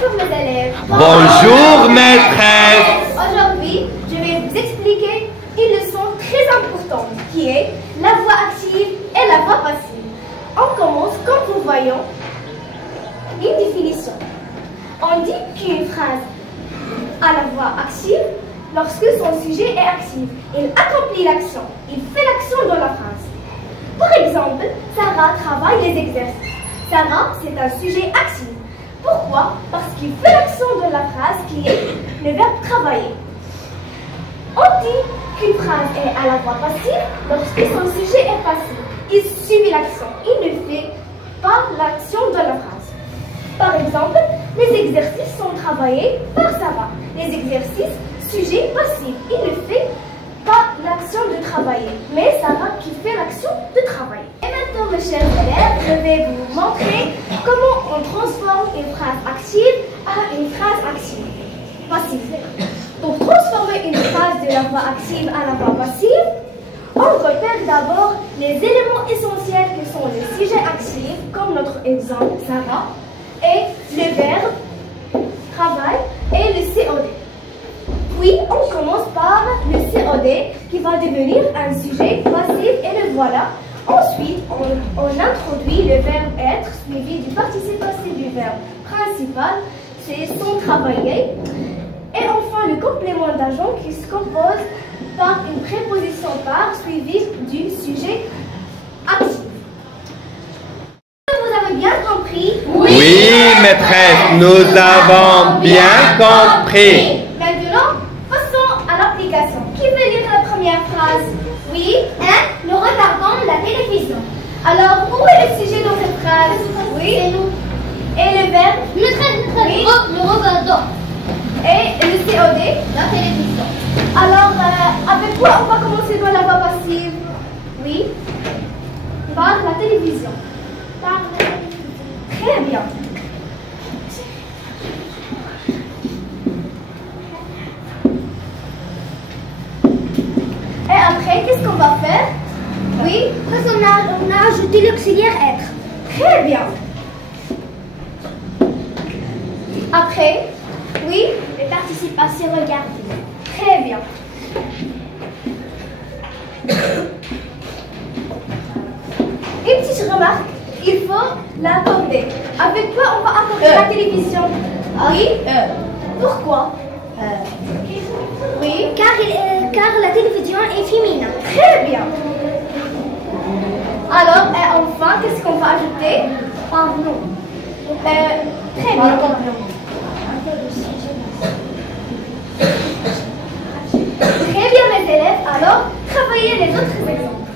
Bonjour mes élèves. Bonjour maîtresse. Aujourd'hui, je vais vous expliquer une leçon très importante qui est la voix active et la voix passive. On commence comme nous voyons une définition. On dit qu'une phrase a la voix active lorsque son sujet est actif. Il accomplit l'action. Il fait l'action dans la phrase. Par exemple, Sarah travaille les exercices. Sarah, c'est un sujet actif. Pourquoi? Parce qu'il fait l'action de la phrase qui est le verbe travailler. On dit qu'une phrase est à la voix passive lorsque son sujet est passif. Il subit l'action. Il ne fait pas l'action de la phrase. Par exemple, les exercices sont travaillés par Sarah. Les exercices, sujet passif. Il ne fait pas l'action de travailler, mais Sarah qui fait l'action de travailler. Et maintenant, mes chers élèves, je vais vous montrer comment on transforme une phrase active à une phrase passive. Pour transformer une phrase de la voix active à la voix passive, on repère d'abord les éléments essentiels que sont le sujet actif, comme notre exemple Sarah, et le verbe travail et le COD. Puis, on commence par le COD qui va devenir un sujet passif et le voilà. Ensuite, on introduit le verbe être suivi du participe passé du verbe principal, c'est sont travailler. Et enfin, le complément d'agent qui se compose par une préposition par suivie du sujet actif. Vous avez bien compris? Oui, maîtresse, nous avons bien compris. Maintenant, passons à l'application. Qui veut lire la première phrase? Oui, nous regardons la télévision. Alors, où est le sujet dans cette phrase? Oui, c'est nous. Et le verbe? Oui. Nous regardons. Et le COD? La télévision. Alors, avec quoi on va commencer dans la voix passive? Oui, par la télévision. Par la télévision. Très bien. Et après, qu'est-ce qu'on va faire? Oui, après on a ajouté l'auxiliaire être. Très bien. Après, oui, le participe passé regarder. Très bien. Une petite remarque, il faut l'accorder. Avec quoi on va accorder la télévision? Oui. Pourquoi? Oui, car la télévision est féminin. Très bien. Alors, enfin, qu'est-ce qu'on va ajouter? Pardon. Très bien. Très bien, mes élèves. Alors, travaillez les autres exemples.